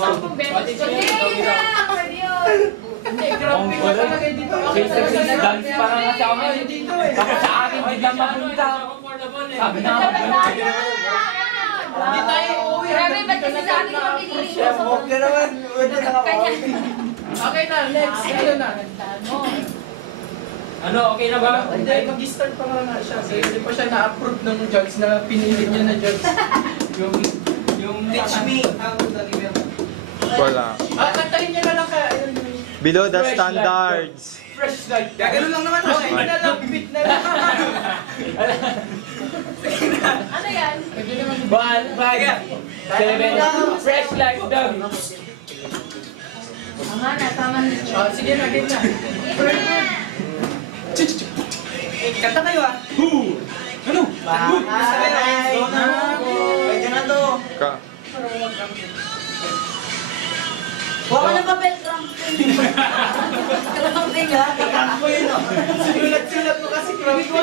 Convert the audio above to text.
10 beses ko. Hindi na! Pwede yun. Hindi, grabe ka talaga dito. Dance para nga sa amin dito eh. Tapos sa akin, biglang mapunta. Sabi na ako. Hindi tayo uuwi. Grabe, ba't kasi sa akin yung pinili ko? Okay naman. Okay na, next. Ano na? Ano, okay na ba? Hindi, mag-start pa nga siya. Kasi hindi pa siya na-approve ng judge na pinili niya na judge. Yung Teach me how to deliver. Wala. Kantahin niya na lang kaya. Below the standards. Fresh like. Gagano lang naman ako. Beat na lang, beat na lang. Ano yan? 1, 5, 7, fresh like dog. Tama na, tama na. Sige na, game na. Kanta kayo ah. Ano? Bye. Go na. Pwede na to. Huwag ka na papel, cramping. Cramping ha. Cramping. Sinulat-sinulat mo kasi cramping.